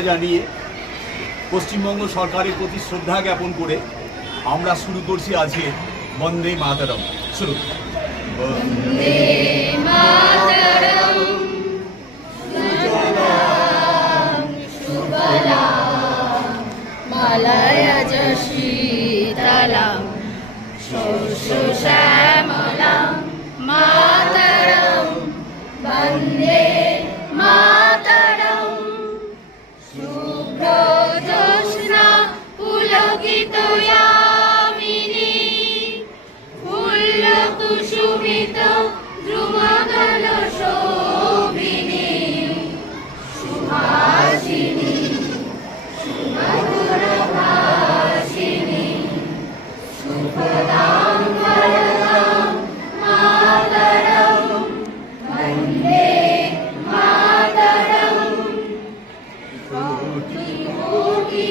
জানিয়ে পশ্চিমবঙ্গ সরকারের প্রতি শ্রদ্ধা জ্ঞাপন করে আমরা শুরু করছি আজকে বন্দে মাতরম। শুরু। বন্দে মাতরম সুজলাং সুফলাং মলয়জ শীতলাং শস্য শ্যামলাং মাতরম বন্দে মাতরম শুভ্র জ্যোৎস্না পুলকিত यामिनी ফুল্ল কুসুমিত দ্রুমদল শোভিনী সুহাসিনী সুমধুর ভাষিনী সুখদাং বরদাং মাতরম বন্দে মাতরম কোটি কোটি